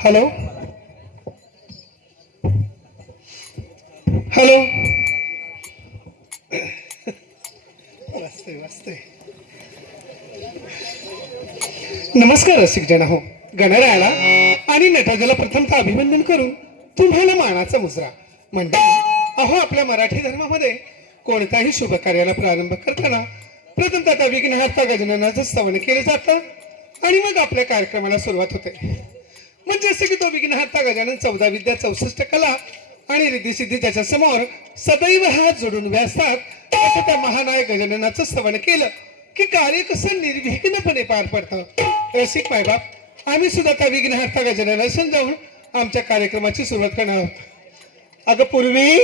Hello hello वाजतंय वाजतंय. नमस्कार रसिक जन हो. गणरायाला आणि नटराजाला प्रथमतः अभिवंदन करून तुम्हाला मानाचा मुजरा म्हणजे अहो आपल्या मराठी धर्मामध्ये कोणत्याही शुभ कार्याला प्रारंभ करताना प्रथमतः त्या विघ्नहर्ता गजाननाचं स्तवन केलं जातं आणि मग आपल्या कार्यक्रमाला सुरुवात होते. म्हणजे जसे की तो विघ्नहर्ता गजानन 14 विद्या 64 कला आणि रिद्धी त्याच्या समोर सदैव हात जोडून उभे असतात असं त्या महानायक गजाननाचं स्तवन केलं की कार्य कसं निर्विघ्नपणे पार पडतं. रसिक मायबाप आम्ही सुद्धा त्या विघ्नहर्ता गजाननाला समजावून आमच्या कार्यक्रमाची सुरुवात करणार आहोत. अगं पूर्वी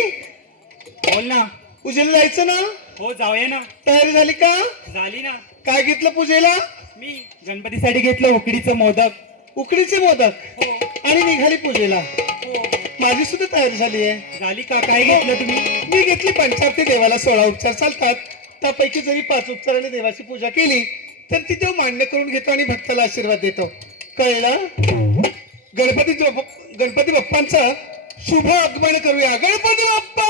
बोल ना. पूजेला जायचं ना. हो जाऊया ना. तयारी झाली का. झाली ना. काय घेतलं पूजेला. मी गणपतीसाठी घेतलं उकडीचं मोदक. उकडीचे मोदक. हो. आणि निघाली पूजेला. हो. माझी सुद्धा तयारी झाली आहे. झाली का. काय घेतलं तुम्ही. मी घेतली पंचारती. देवाला 16 उपचार चालतात त्यापैकी जरी 5 उपचाराने देवाची पूजा केली तर ती देव मान्य करून घेतो आणि भक्ताला आशीर्वाद देतो. कळलं. गणपती बाप्पांचं शुभ आगमन करूया. गणपती बाप्पा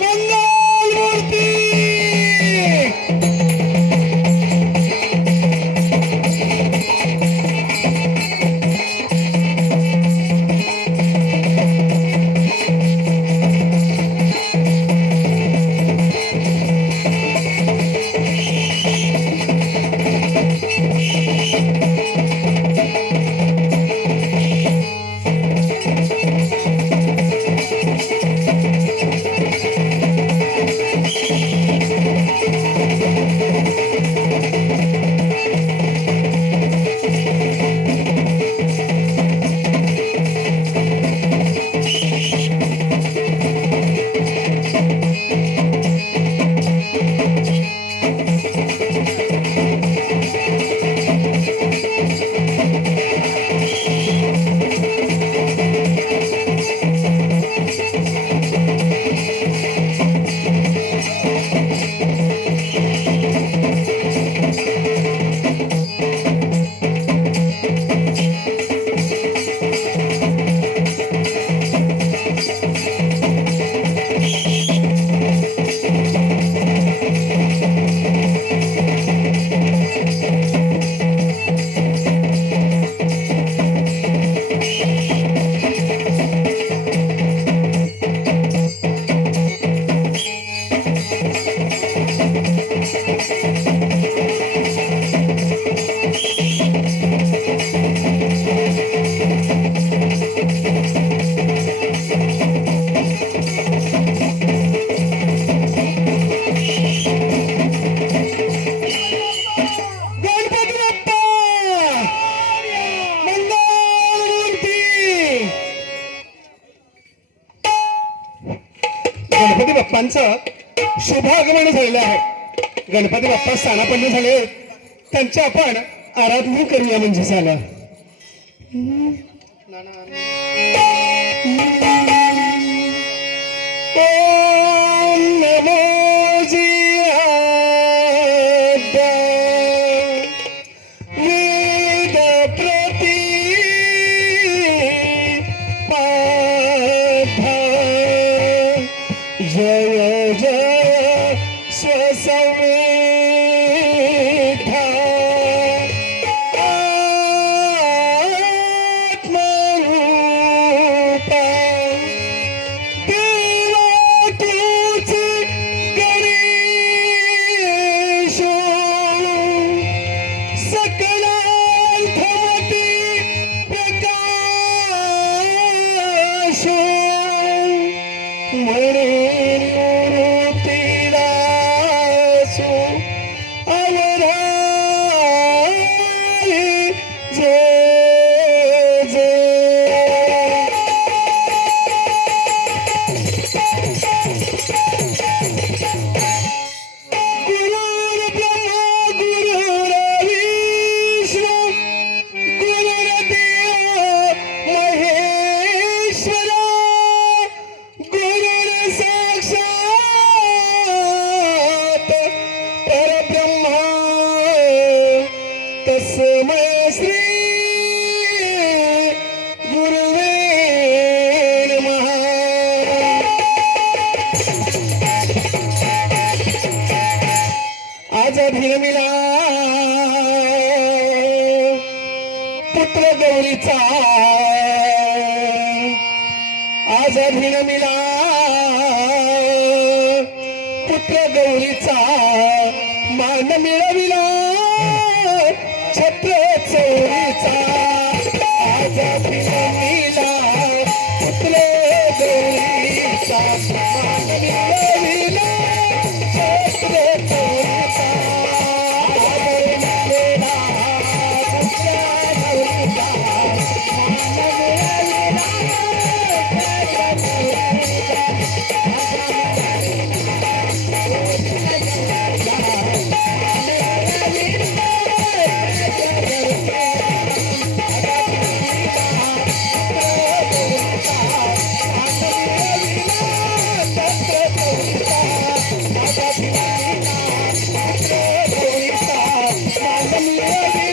मंगल मूर्ती. गणपती बाप्पांचं शुभ आगमन झालेलं आहे. गणपती बाप्पा स्थानापन्न झाले त्यांचे आपण आराधना करूया म्हणजे झालं. ओम नमो वेद प्रती जय जय स्वसंवेधा आत्मरूपा देवा तुझी गणेश सकलार्थमती प्रकाश मरे आज भिनमिला पुत्र गौरीचा आज भिनमिला पुत्र गौरीचा मान मिळविला छत्र चोरीचा आज भिनमिला पुत्र गौरीचा मान मिळविला छत्र चोरीचा आज भिनमिला पुत्र गौरीचा मान मिळविला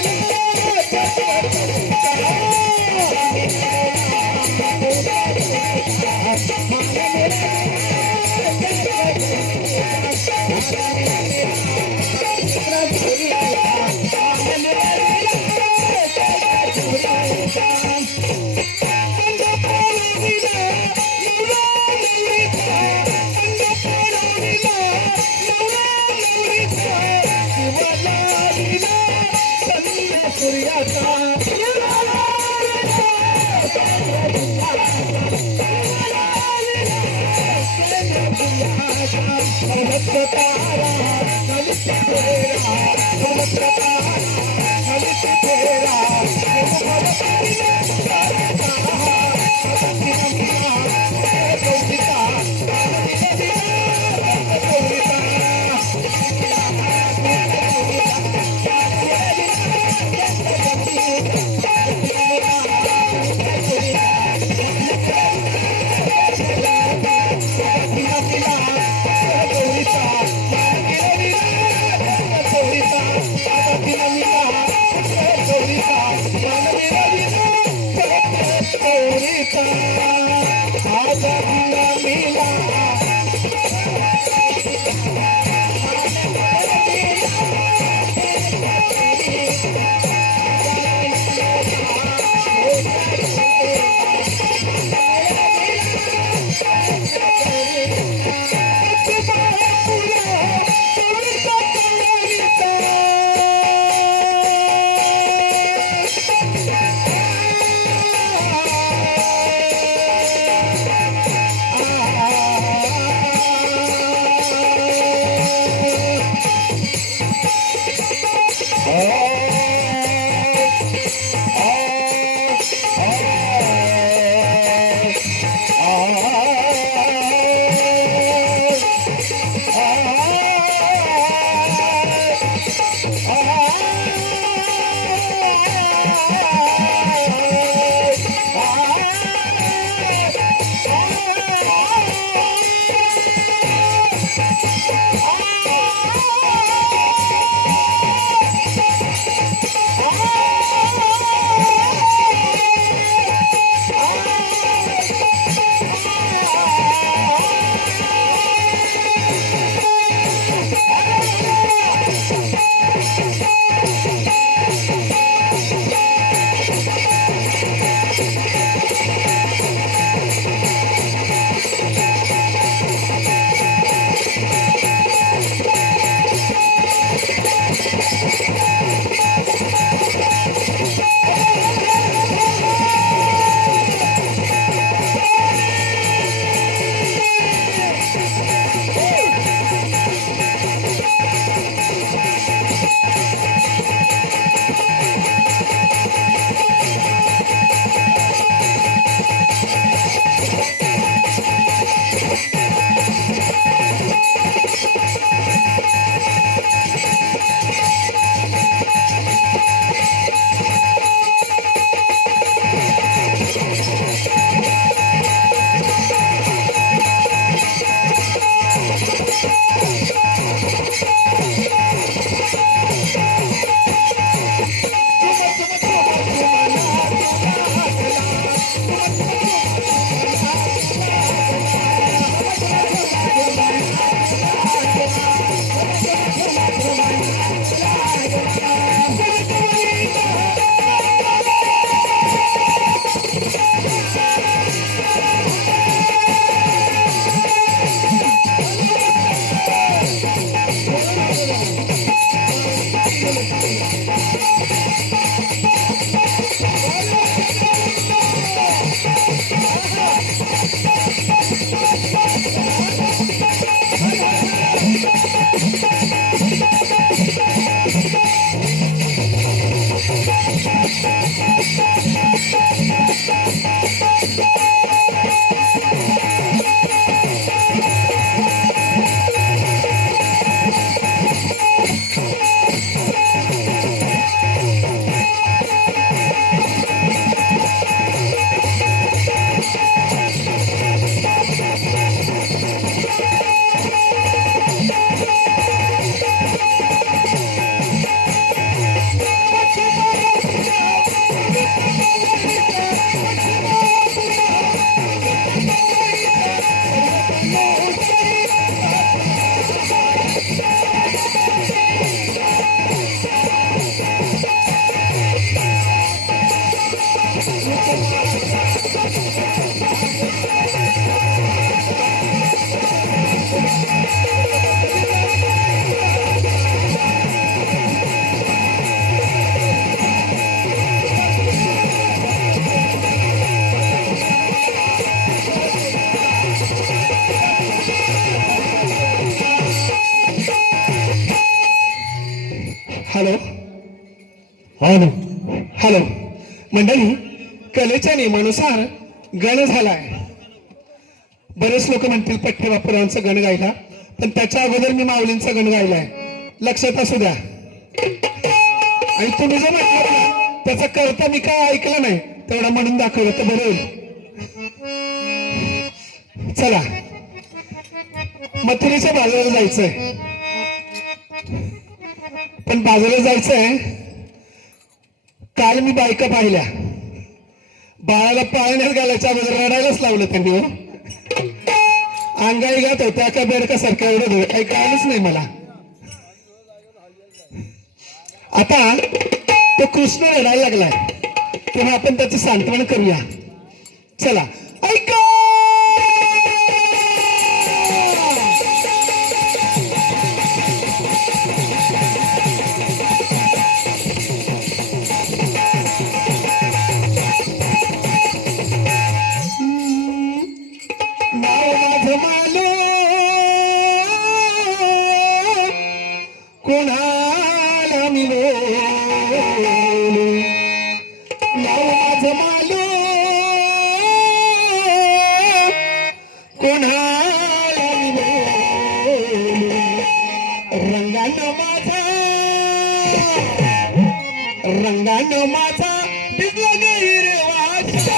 हॅलो हॅलो हॅलो मंडळी, कलेच्या नियमानुसार गण झालाय. बरेच लोक म्हणतील पठ्ठे बापूरावांचा गण गायला, पण त्याच्या अगोदर मी माऊलींचा गण गायलाय. लक्षात असू द्या. आणि तुम्ही जो म्हटलं ना, त्याचा करता मी काय ऐकलं नाही, तेवढा म्हणून दाखवलं तर बरं होईल. चला, मथुरेच्या बाजाराला जायचंय. पण बाजाराला जायचंय, काल मी बायका पाहिल्या, बाळाला पाळण्यात घालायच्या अगोदर रडायलाच लावलं त्यांनी. हो, अंगाई घात होत्या का बेडका सारख्या एवढं होतं, काही कळालंच नाही मला. आता तो कृष्ण रडायला लागलाय, तेव्हा आपण त्याचं सांत्वन करूया. चला, ऐका कोणाला मी बोलू, नाव माझं मालू, कोणाला मी बोलू, रंगानं माझा दिसला गैरवाचा.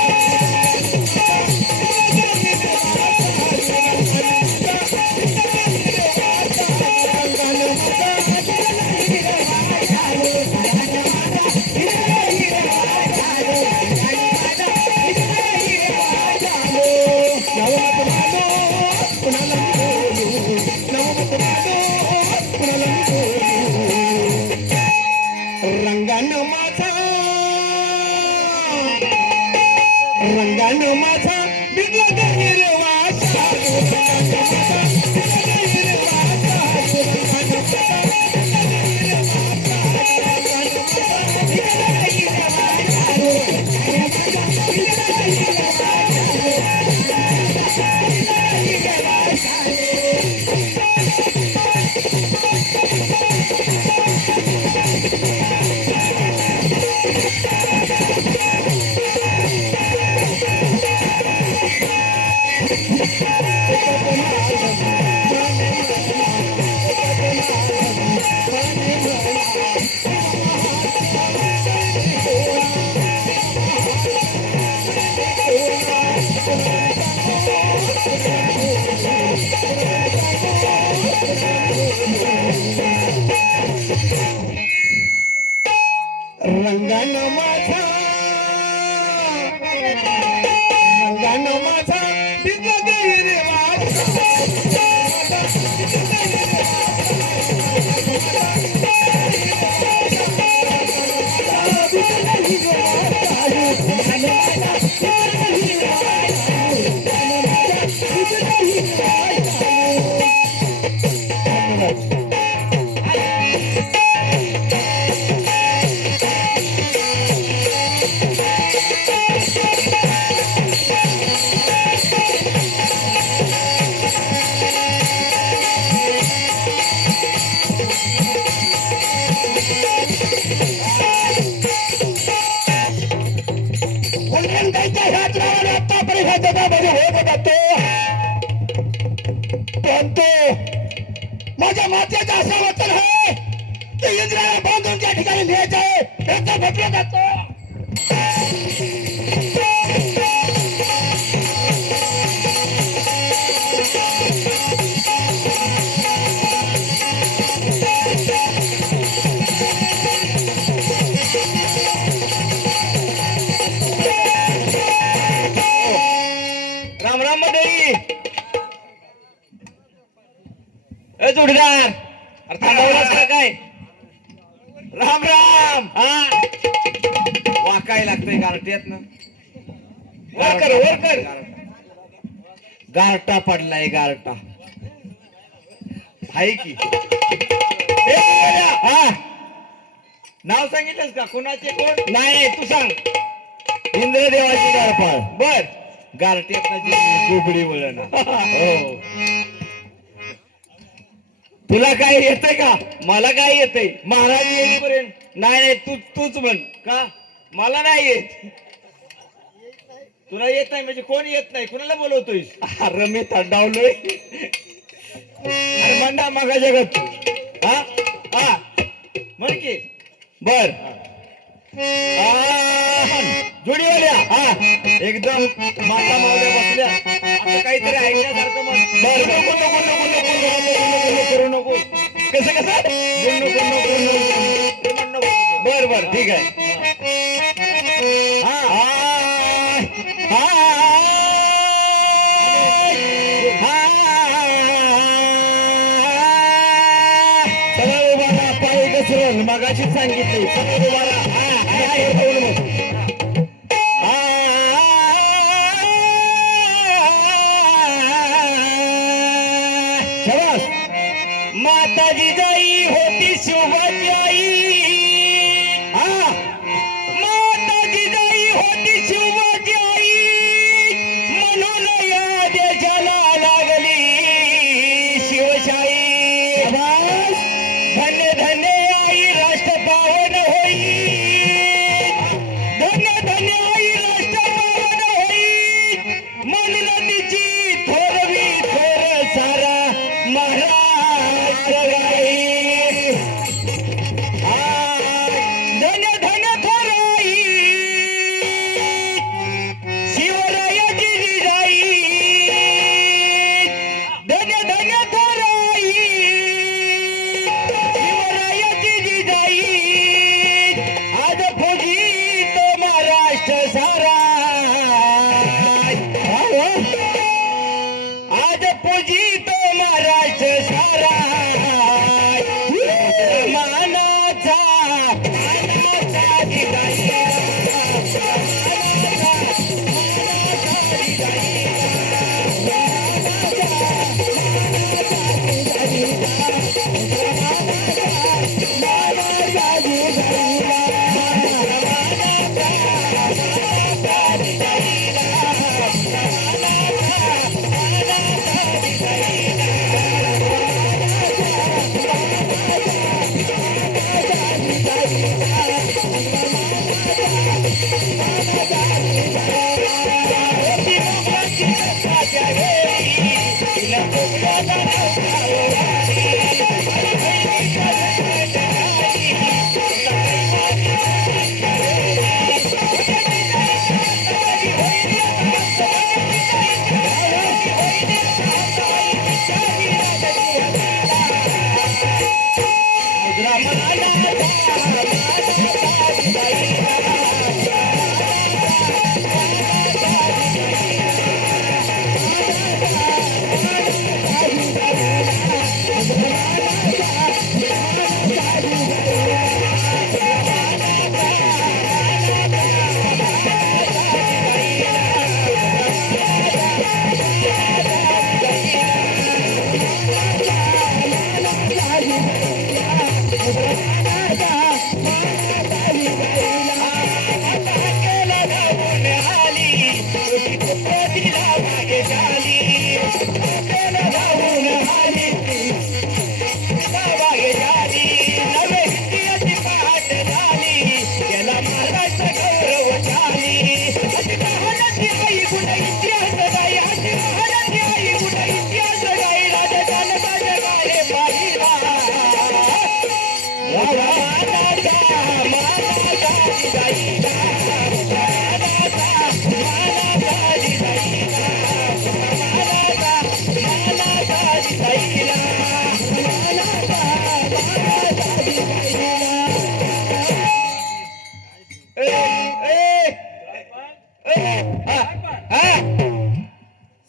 रंगानं माझा बिगला गैरवाचा. रंगानं माझा बिगला गैरवाचा. माझ्या मातेचा असा वचन आहे की इंद्राला बांधून त्या ठिकाणी न्यायचं आहे, याचा म्हटलं जातो. राम राम मंडळी. ए जोडीदार, अरे थांबवलास का काय? राम राम. हा, वाकाय लागतंय गारट्यात ना. वर कर. गारटा पडलाय, गारटा आहे की. हा, नाव सांगितलंस का कोणाचे? कोण? नाही, तू सांग. इंद्रदेवाची गारपाळ. बर, गारट्यात जी गोबडी वळण. हो, तुला काय येतंय का? मला काय येतंय? महाराज येईपर्यंत नाही तूच म्हण का? मला नाही येत. तुला येत नाही म्हणजे कोण येत नाही? कुणाला बोलवतोय? अरे मी थंडावलोय. अरे म्हणा मगा जगत. हा हा म्हण की. बर जोडीवाल्या हा एकदम माता मावल्या बसल्या असं काहीतरी ऐकण्यासारखं म्हण. बर नको नको नको नको नको करू नको. कसं कसं बर बर ठीक आहे. हा हा सरळ उभा राहा. पाय घसरल मगाशीच सांगितले. सरळ उभा राहा. माताजी जाई होती शिवाजी आई. हा माताजी जाई होती शिवाजी आई. म्हणून या देशाला लागली शिवशाही. धन्य धन्य आई राष्ट्र पावन होई. धन्य धन्य आई राष्ट्र पावन होई. म्हणून तिची थोरवी थोर सारा महाराष्ट्र गाई. धन्य धन्य थोराई शिवरायाची जिजाई. धन्य धन्य थोराई शिवरायाची जिजाई. आज फौजी तो महाराष्ट्र सारा. आज फौजी तो महाराष्ट्र सारा. मानाचा जिजाई.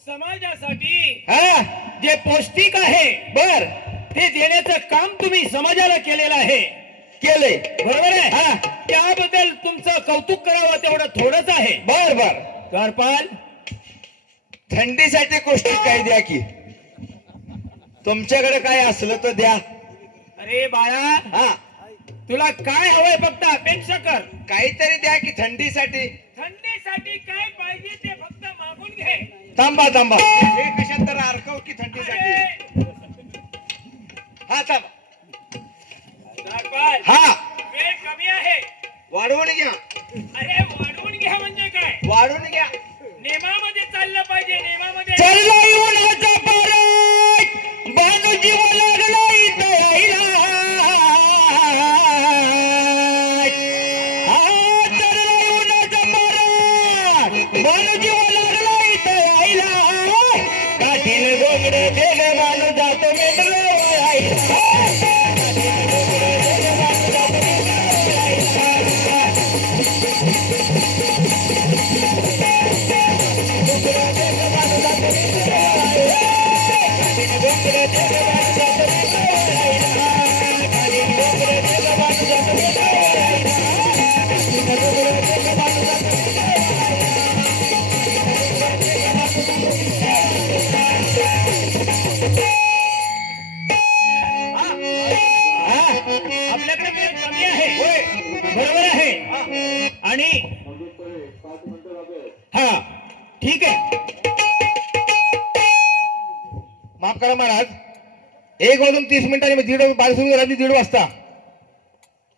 समाजासाठी हा जे पौष्टिक आहे बर ते देण्याचं काम तुम्ही समाजाला केलेलं आहे. केलंय. बरोबर आहे. हा त्याबद्दल तुमचं कौतुक करावं तेवढं थोडंच आहे. बर बर कारपाल थंडीसाठी गोष्टी काय द्या की. तुमच्याकडे काय असलं तर द्या. अरे बाळा हा तुला काय हवंय फक्त अपेक्षा कर. काहीतरी द्या की थंडीसाठी. थंडीसाठी काय पाहिजे ते फक्त मागून घे. थांबा थांबा हे कशात तर अडकव की थंडीसाठी. अरे, हा थांब. सरपंच, हा वेळ कमी आहे. वाढवून घ्या. अरे वाढवून घ्या म्हणजे काय? वाढवून घ्या. नेमामध्ये चाललं पाहिजे, नेमामध्ये. चढला उन्हाचा पारा बांधू जीव लागला इथं यायला. चढला उन्हाचा पारा बांधू जीव लागला इथं यायला. काठील गोगड देग बांधू जातो मेटलो वळायला. आपल्याकडे वेळ कमी आहे. बरोबर आहे. आणि हा ठीक आहे. माफ करा महाराज, 1:30 आणि 1:30 वाजता.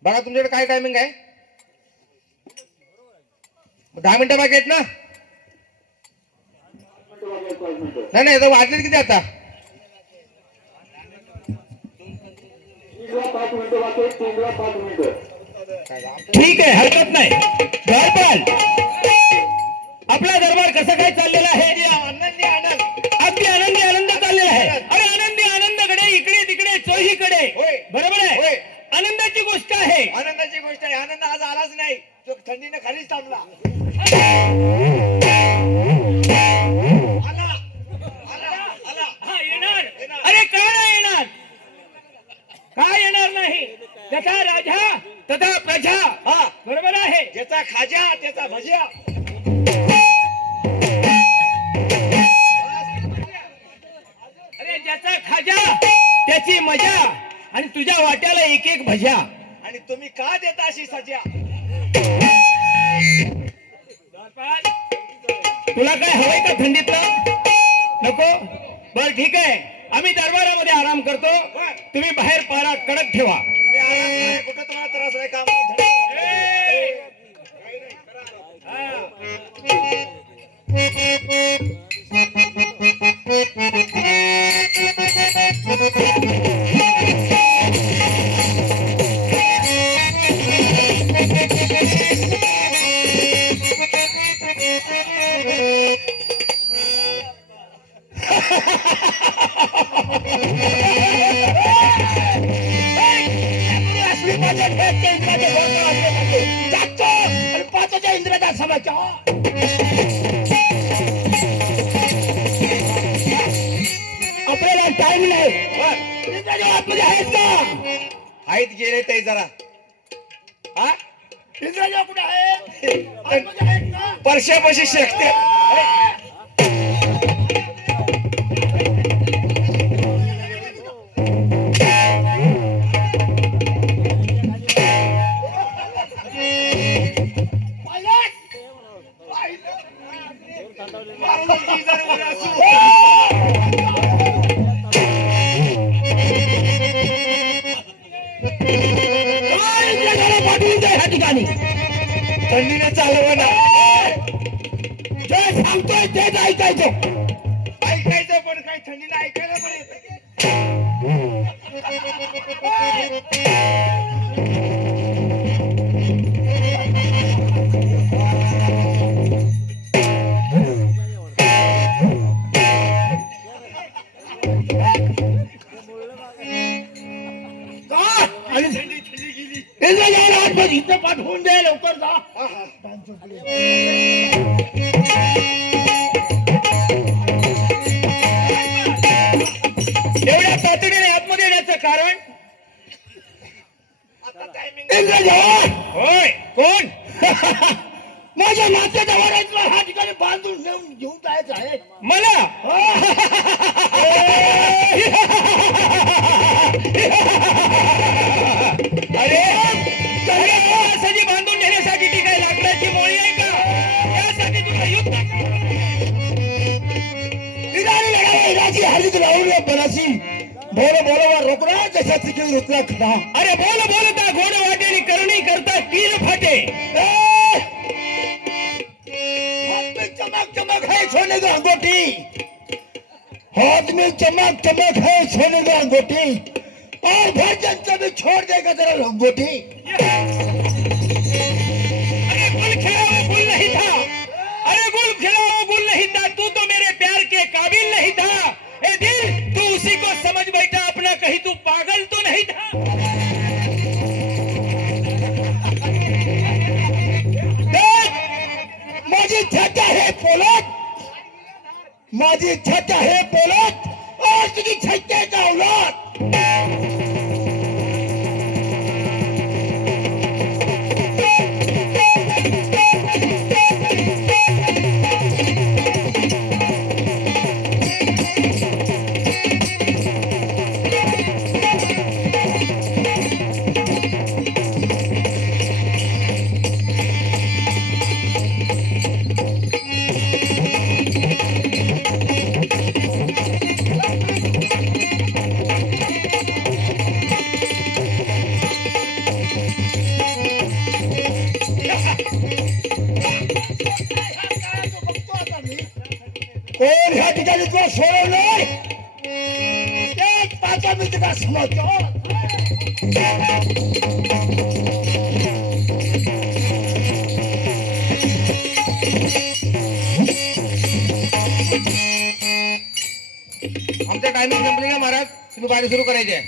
बघा तुमच्याकडे काय टायमिंग आहे? 10 मिनिटं बाकी आहेत ना? नाही तर वाजले किती आता? ठीक आहे, हरकत नाही. द्वारपाल, आपला दरबार कसं काय चाललेला आहे? आनंदी आनंद. अगदी आनंदी आनंद चाललेला आहे. अरे आनंदी आनंदकडे, इकडे तिकडे चोहीकडे. होय. बरोबर आहे. होय. आनंदाची गोष्ट आहे. आनंदाची गोष्ट आहे. आनंद आज आलाच नाही, तो थंडीने खालीच थांबला. आला आला आला. हा येणार. अरे का नाही येणार? का येणार नाही? तथा राजा तथा प्रजा. हा बरोबर आहे. ज्याचा खाजा त्याचा भज्या. अरे ज्याचा खाजा त्याची मजा, आणि तुझ्या वाट्याला एक एक भज्या. आणि तुम्ही का देता अशी सजा? तुला काय हवंय का थंडीतलं? नको. बर ठीक आहे, आम्ही दरबारामध्ये आराम करतो. तुम्ही बाहेर पारा कडक ठेवा. तुम्ही आराम नाही, कुठं तुम्हाला त्रास आहे काम? इंद्राचा समाचार. आपल्याला टाइम नाही. आतमध्ये आहेत का? आहेत गेले ते जरा. हा इंद्राजा कुठे आहे? आतमध्ये आहेत का? परशापाशी शेकते. ह्या ठिकाणी थंडीने चालव ना. जे सांगतोय तेच ऐकायचं. ऐकायचं पण काही थंडीने ऐकायला पण येत. इथं पाठवून द्या, लवकर जा. एवढ्या तातडीने आतमध्ये येण्याचं कारण? होय. कोण? माझ्या नात्याच्या वरायला हा ठिकाणी बांधून नेऊन घेऊन जायचं आहे मला. अरे सजी बांधून नेण्यासाठी ती काय लाकडाची मोळी आहे का? यासाठी तुला युद्ध इराणी लढाई इराची हरित राहुल बनासी बोलो बोलो वर रोकना पैशाची किंमत घेतला खरा. अरे बोल बोलता गोड वाटेने करणी करता तीन फाटे. हाथ में चमक चमक है सोने की अंगूठी. हाथ में चमक चमक है सोने की अंगूठी. और भर जनता भी छोड़ देगा तेरा लंगोटी. अरे गुल खिला वो गुल नहीं था. अरे गुल खिला वो गुल नहीं था. तू तो मेरे प्यार के काबिल नहीं था. ए दिल तू उसी को समझ बैठा अपना, कहीं तू पागल तो नहीं था. माझी छाता है पोलत. माझी छाता है पोलत. और तुझी छत्ते का औलाद. कोण ह्या ठिकाणी तुला सोडवलं. एक पाचा मी तुला समजतो. आमचा टायमिंग संपली का महाराज? तुम्ही पाणी सुरू करायचे.